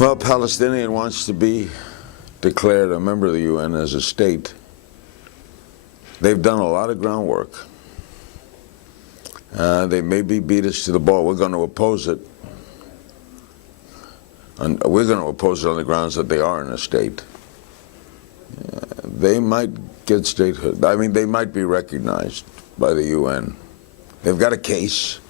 Well, Palestinian wants to be declared a member of the UN as a state. They've done a lot of groundwork. They maybe beat us to the ball. We're going to oppose it. And we're going to oppose it on the grounds that they are in a state. They might get statehood. I mean, they might be recognized by the UN. They've got a case.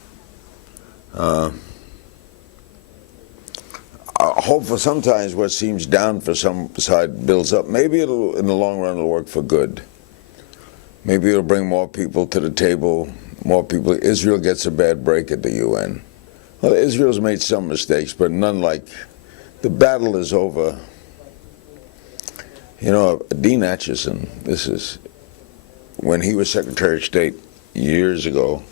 Hope for sometimes what seems down for some side builds up. Maybe it'll, in the long run, it'll work for good. Maybe it'll bring more people to the table, more people. Israel gets a bad break at the UN. Well, Israel's made some mistakes, but none like, the battle is over. You know, Dean Acheson, this is, when he was Secretary of State years ago,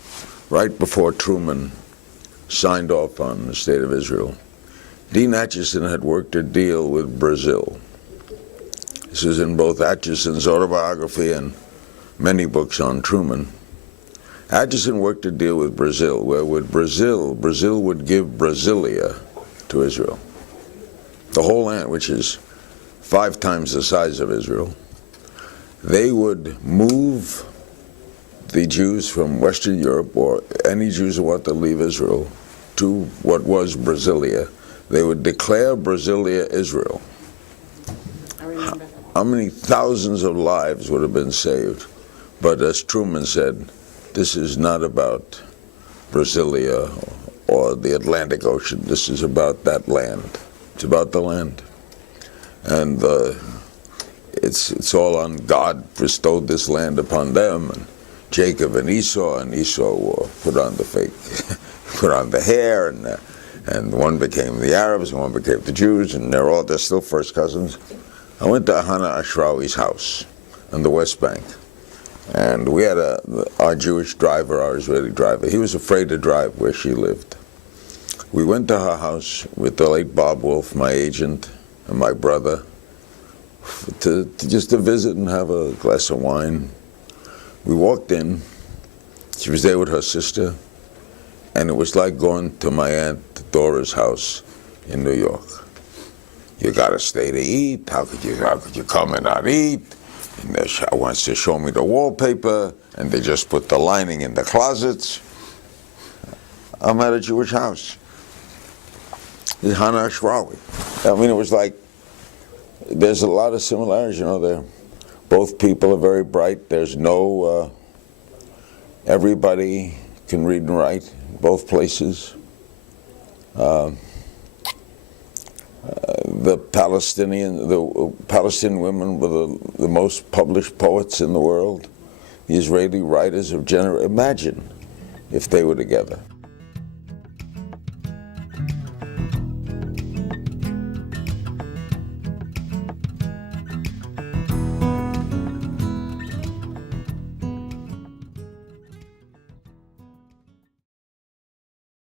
right before Truman signed off on the State of Israel, Dean Acheson had worked a deal with Brazil. This is in both Acheson's autobiography and many books on Truman. Acheson worked a deal with Brazil, where with Brazil would give Brasilia to Israel. The whole land, which is 5 times the size of Israel. They would move the Jews from Western Europe, or any Jews who want to leave Israel, to what was Brasilia. They would declare Brasilia Israel. I remember. How many thousands of lives would have been saved? But as Truman said, this is not about Brasilia or the Atlantic Ocean. This is about that land. It's about the land. And it's all on God bestowed this land upon them, and Jacob and Esau put on the fake, put on the hair, and one became the Arabs and one became the Jews, and they're still first cousins. I went to Hannah Ashrawi's house on the West Bank, and we had our Jewish driver, our Israeli driver. He was afraid to drive where she lived. We went to her house with the late Bob Wolf, my agent, and my brother, just to visit and have a glass of wine. We walked in. She was there with her sister, and it was like going to my Aunt Dora's house in New York. You gotta stay to eat. How could you come and not eat? And she wants to show me the wallpaper, and they just put the lining in the closets. I'm at a Jewish house. This is Hannah Ashrawi. I mean, it was like, there's a lot of similarities, you know. Both people are very bright. There's no, everybody can read and write, both places. The Palestinian women were the most published poets in the world. The Israeli writers of imagine if they were together.